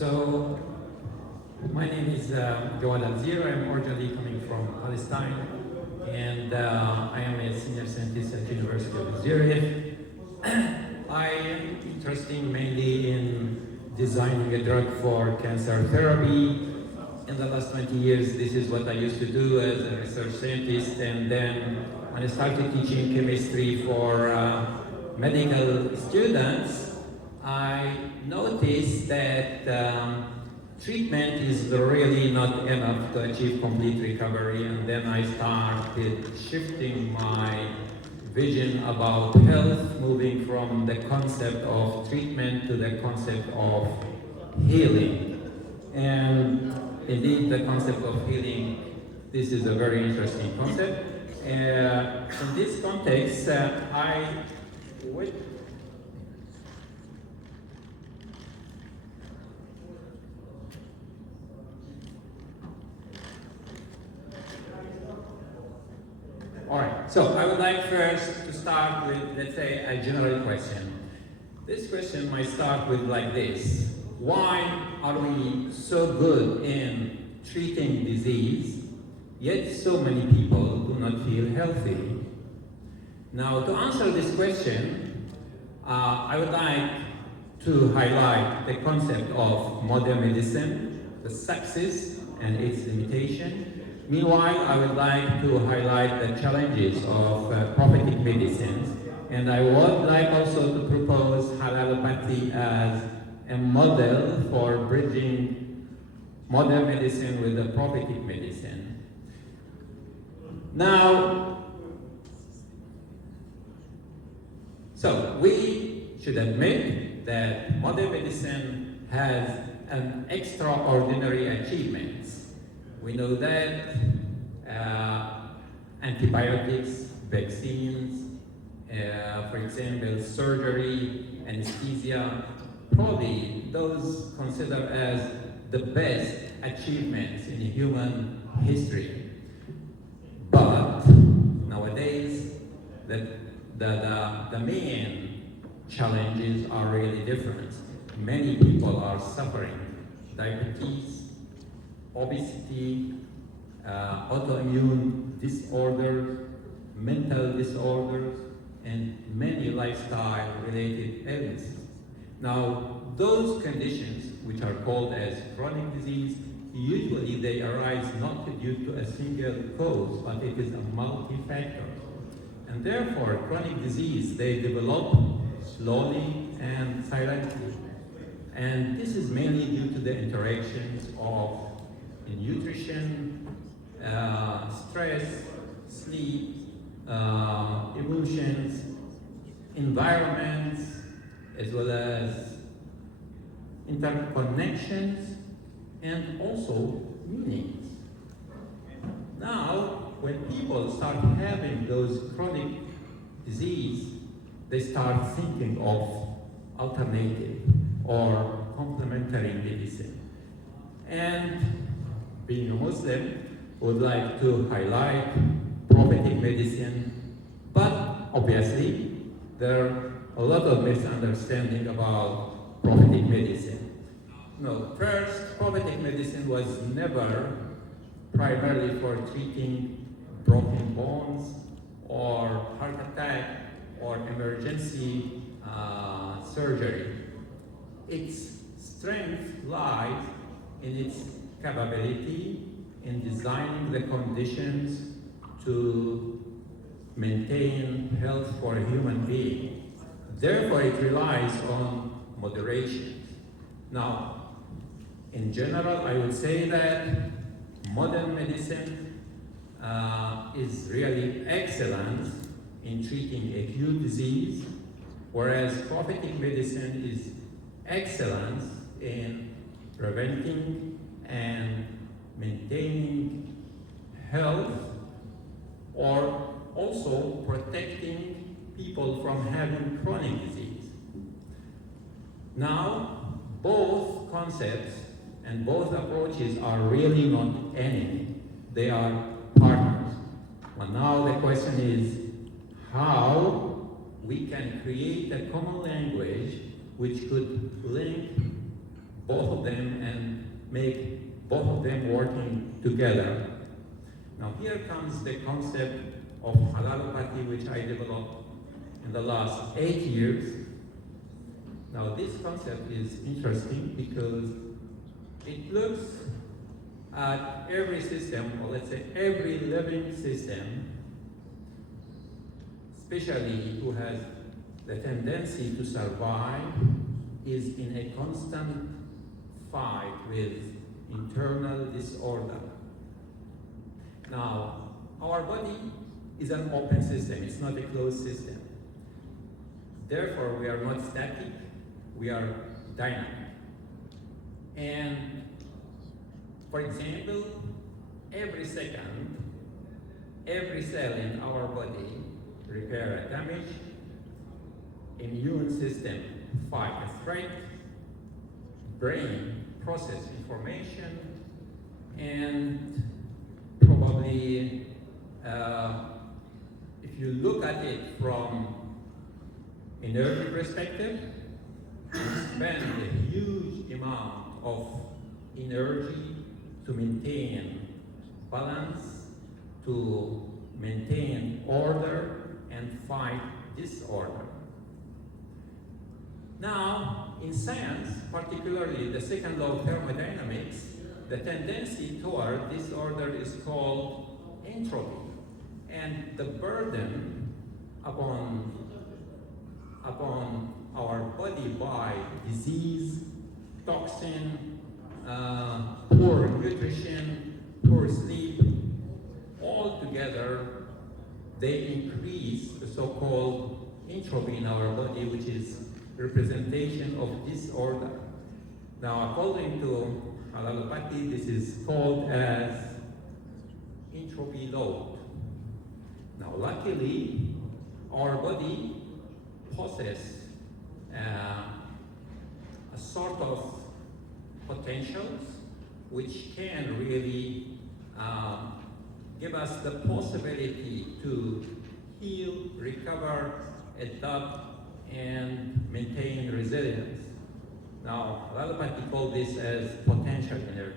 So, my name is Jawad Al-Zir. I'm originally coming from Palestine, and I am a senior scientist at University of Zurich. I am interested mainly in designing a drug for cancer therapy. In the last 20 years, this is what I used to do as a research scientist, and then when I started teaching chemistry for medical students, I noticed that treatment is really not enough to achieve complete recovery, and then I started shifting my vision about health, moving from the concept of treatment to the concept of healing. And indeed, the concept of healing, this is a very interesting concept. In this context, I would All right, so I would like first to start with, let's say, a general question. This question might start with like this: why are we so good in treating disease, yet so many people do not feel healthy? Now, to answer this question, I would like to highlight the concept of modern medicine, the success and its limitation. Meanwhile, I would like to highlight the challenges of prophetic medicine, and I would like also to propose halalopathy as a model for bridging modern medicine with the prophetic medicine. Now, so we should admit that modern medicine has an extraordinary achievements. We know that antibiotics, vaccines, for example, surgery, anesthesia, probably those considered as the best achievements in human history. But nowadays, the main challenges are really different. Many people are suffering diabetes, obesity, autoimmune disorders, mental disorders, and many lifestyle-related illnesses. Now, those conditions, which are called as chronic disease, usually they arise not due to a single cause, but it is a multi-factor. And therefore, chronic disease, they develop slowly and silently. And this is mainly due to the interactions of nutrition, stress, sleep, emotions, environments, as well as interconnections, and also meanings. Now, when people start having those chronic disease, they start thinking of alternative or complementary medicine. And being a Muslim, would like to highlight prophetic medicine, but obviously there are a lot of misunderstanding about prophetic medicine. No, first, prophetic medicine was never primarily for treating broken bones or heart attack or emergency surgery. Its strength lies in its capability in designing the conditions to maintain health for a human being. Therefore, it relies on moderation. Now, in general, I would say that modern medicine is really excellent in treating acute disease, whereas prophetic medicine is excellent in preventing and maintaining health, or also protecting people from having chronic disease. Now, both concepts and both approaches are really not enemy. They are partners. Well, now the question is how we can create a common language which could link both of them and make both of them working together. Now here comes the concept of halalopathy, which I developed in the last 8 years. Now this concept is interesting because it looks at every system, or let's say every living system, especially who has the tendency to survive, is in a constant fight with internal disorder. Now, our body is an open system, it's not a closed system. Therefore, we are not static, we are dynamic. And for example, every second, every cell in our body repair a damage, immune system fight a threat, brain process information, and probably if you look at it from energy perspective, you spend a huge amount of energy to maintain balance, to maintain order and fight disorder. Now, in science, particularly the second law of thermodynamics, the tendency toward disorder is called entropy. And the burden upon our body by disease, toxin, poor nutrition, poor sleep, all together, they increase the so-called entropy in our body, which is representation of disorder. Now, according to halalopathy, this is called as entropy load. Now, luckily, our body possesses a sort of potentials which can really give us the possibility to heal, recover, adapt, and maintain resilience. Now, halalopathy calls this as potential energy.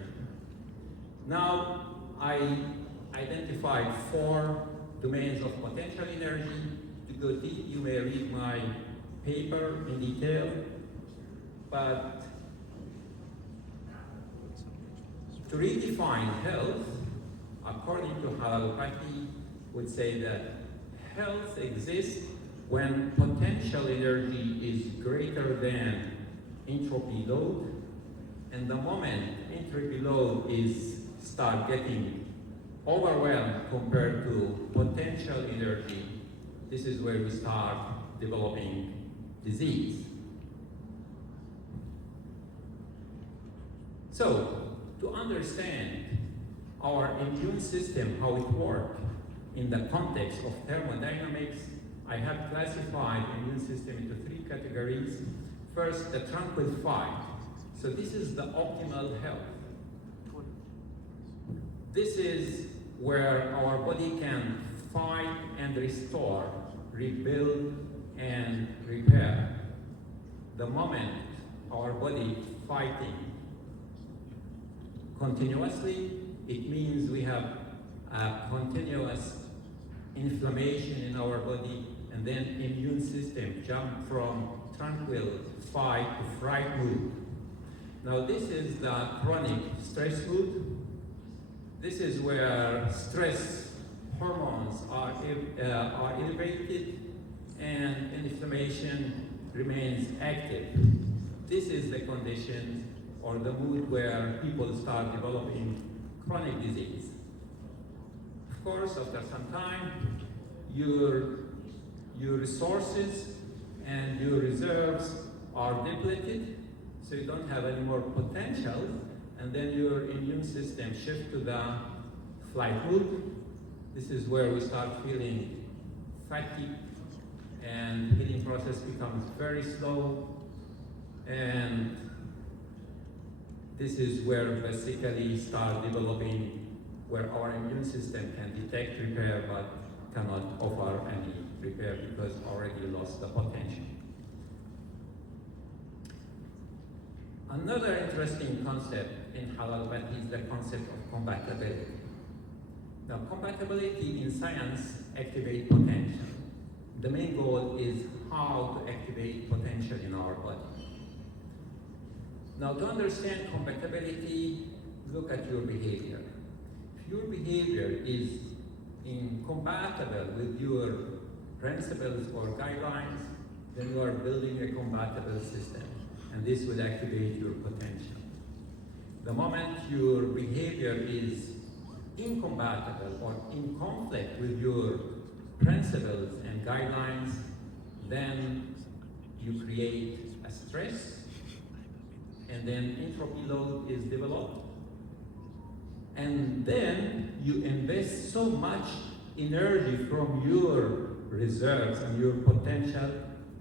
Now, I identified 4 domains of potential energy. To go deep, you may read my paper in detail, but to redefine health, according to halalopathy, would say that health exists when potential energy is greater than entropy load, and the moment entropy load start getting overwhelmed compared to potential energy, this is where we start developing disease. So, to understand our immune system, how it works in the context of thermodynamics, I have classified immune system into 3 categories. First, the tranquil fight. So this is the optimal health. This is where our body can fight and restore, rebuild and repair. The moment our body fighting continuously, it means we have a continuous inflammation in our body, and then immune system jump from tranquil fight to fright mood. Now this is the chronic stress mood. This is where stress hormones are elevated and inflammation remains active. This is the condition or the mood where people start developing chronic disease. Of course, after some time, your resources and your reserves are depleted, so you don't have any more potential, and then your immune system shifts to the flight mood. This is where we start feeling fatigue, and healing process becomes very slow, and this is where basically start developing where our immune system can detect repair but cannot offer any repair because already lost the potential. Another interesting concept in Halalopathy is the concept of compatibility. Now, compatibility in science activates potential. The main goal is how to activate potential in our body. Now, to understand compatibility, look at your behavior. If your behavior is incompatible with your principles or guidelines, then you are building a compatible system, and this will activate your potential. The moment your behavior is incompatible or in conflict with your principles and guidelines, then you create a stress, and then entropy load is developed. And then you invest so much energy from your reserves and your potential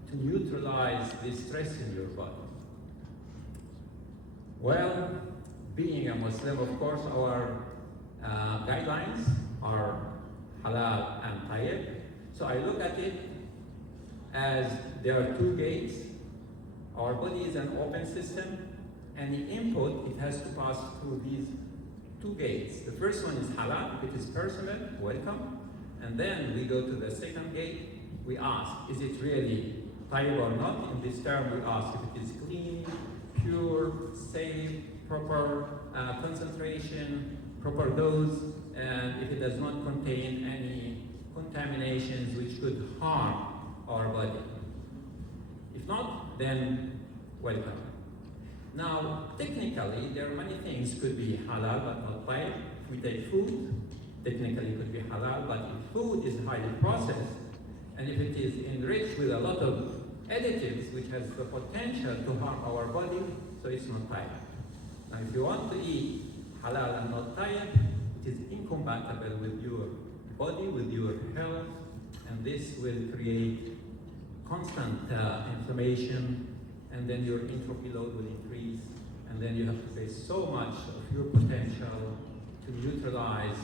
to neutralize the stress in your body. Well, being a Muslim, of course, our guidelines are halal and tayyib. So I look at it as there are two gates. Our body is an open system, and the input, it has to pass through these two gates. The first one is halal, if it is personal, welcome. And then we go to the second gate, we ask, is it really tayyib or not? In this term, we ask if it is clean, pure, safe, proper concentration, proper dose, and if it does not contain any contaminations which could harm our body. If not, then welcome. Now, technically, there are many things could be halal but not tayyib. If we take food, technically it could be halal, but if food is highly processed, and if it is enriched with a lot of additives which has the potential to harm our body, so it's not tayyib. Now, if you want to eat halal and not tayyib, it is incompatible with your body, with your health, and this will create constant inflammation, and then your entropy load will increase, and then you have to face so much of your potential to neutralize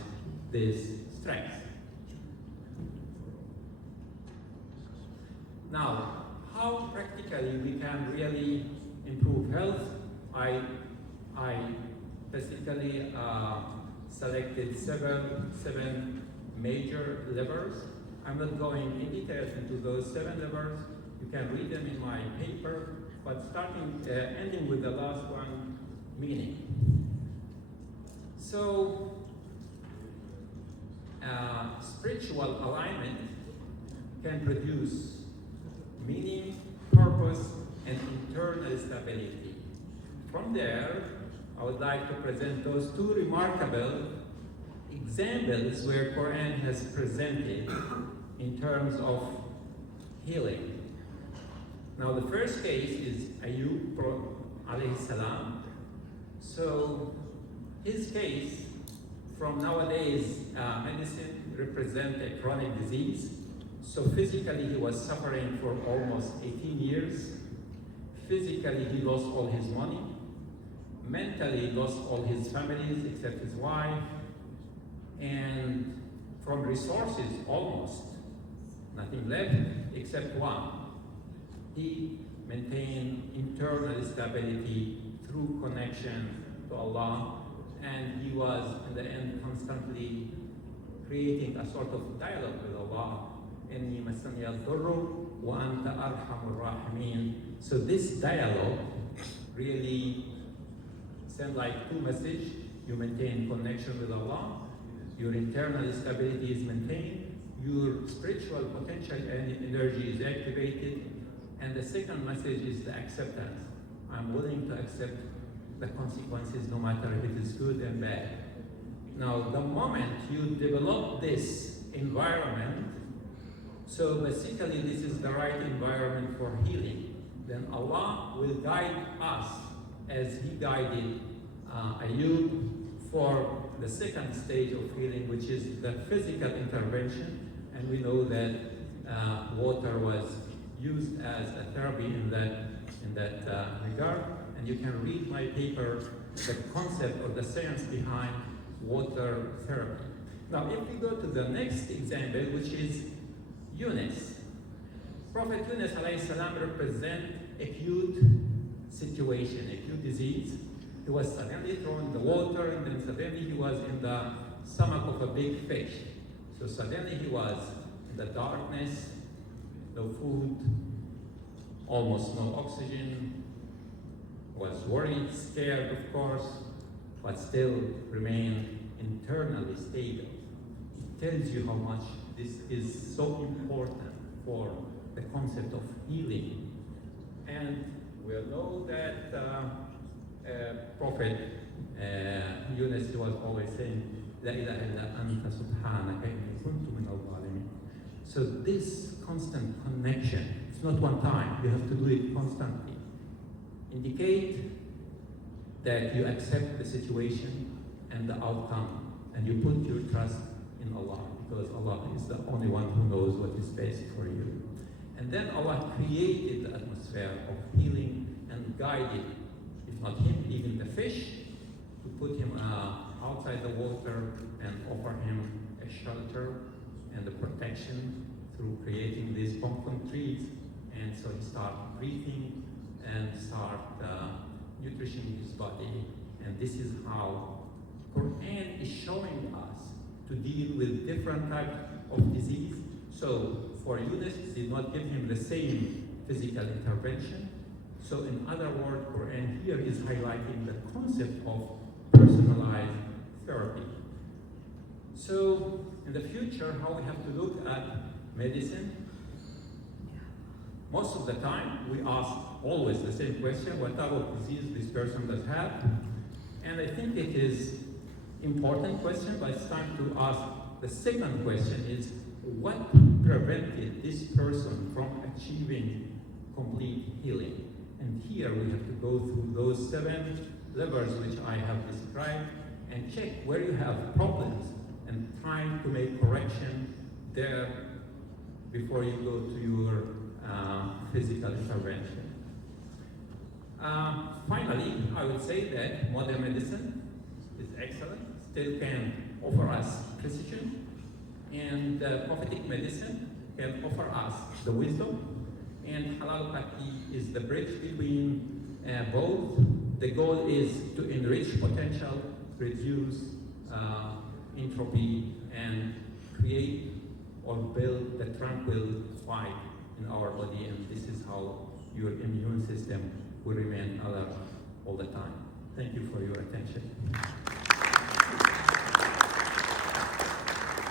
this stress. Now, how practically we can really improve health? I specifically selected seven major levers. I'm not going in details into those 7 levers. You can read them in my paper, but ending with the last one, meaning. So, spiritual alignment can produce meaning, purpose, and internal stability. From there, I would like to present those 2 remarkable examples where Quran has presented in terms of healing. Now, the first case is Ayub alayhi salam. So, his case from nowadays medicine represents a chronic disease. So physically he was suffering for almost 18 years. Physically he lost all his money. Mentally he lost all his families except his wife. And from resources, almost nothing left except one. He maintained internal stability through connection to Allah, and he was in the end constantly creating a sort of dialogue with Allah. إِنِّي مَسَّنِيَ الضُّرُّ وَأَنْتَ أَرْحَمُ الرَّاحِمِينَ. So this dialogue really sent like 2 messages. You maintain connection with Allah, your internal stability is maintained, your spiritual potential and energy is activated, and the second message is the acceptance. I'm willing to accept the consequences no matter if it is good and bad. Now, the moment you develop this environment, so basically this is the right environment for healing, then Allah will guide us as He guided Ayub for the second stage of healing, which is the physical intervention. And we know that water was used as a therapy in that regard. And you can read my paper, the concept or the science behind water therapy. Now, if we go to the next example, which is Yunus. Prophet Yunus alayhi salam represents acute situation, acute disease. He was suddenly thrown in the water, and then suddenly he was in the stomach of a big fish. So suddenly he was in the darkness, no food, almost no oxygen, was worried, scared, of course, but still remained internally stable. It tells you how much this is so important for the concept of healing. And we know that Prophet Yunus was always saying, La ilaha illa anta subhanaka inni kuntu min al-zalimin. So this constant connection, it's not one time, you have to do it constantly. Indicate that you accept the situation and the outcome, and you put your trust in Allah, because Allah is the only one who knows what is best for you. And then Allah created the atmosphere of healing and guided, if not him, even the fish, to put him outside the water and offer him a shelter and a protection through creating these pumpkin trees. And so he started breathing and start nutritioning his body. And this is how Quran is showing us to deal with different types of disease. So for Yunus, it did not give him the same physical intervention. So in other words, Quran here is highlighting the concept of personalized therapy. So in the future, how we have to look at medicine? Most of the time, we ask always the same question: what type of disease this person does have? And I think it is important question, but it's time to ask the second question: is what prevented this person from achieving complete healing? And here we have to go through those 7 levers which I have described and check where you have problems and trying to make correction there before you go to your physical intervention. Finally, I would say that modern medicine is excellent, still can offer us precision, and prophetic medicine can offer us the wisdom, and halalopathy is the bridge between both. The goal is to enrich potential, reduce entropy, and create or build the tranquil quiet in our body, and this is how your immune system will remain alert all the time. Thank you for your attention.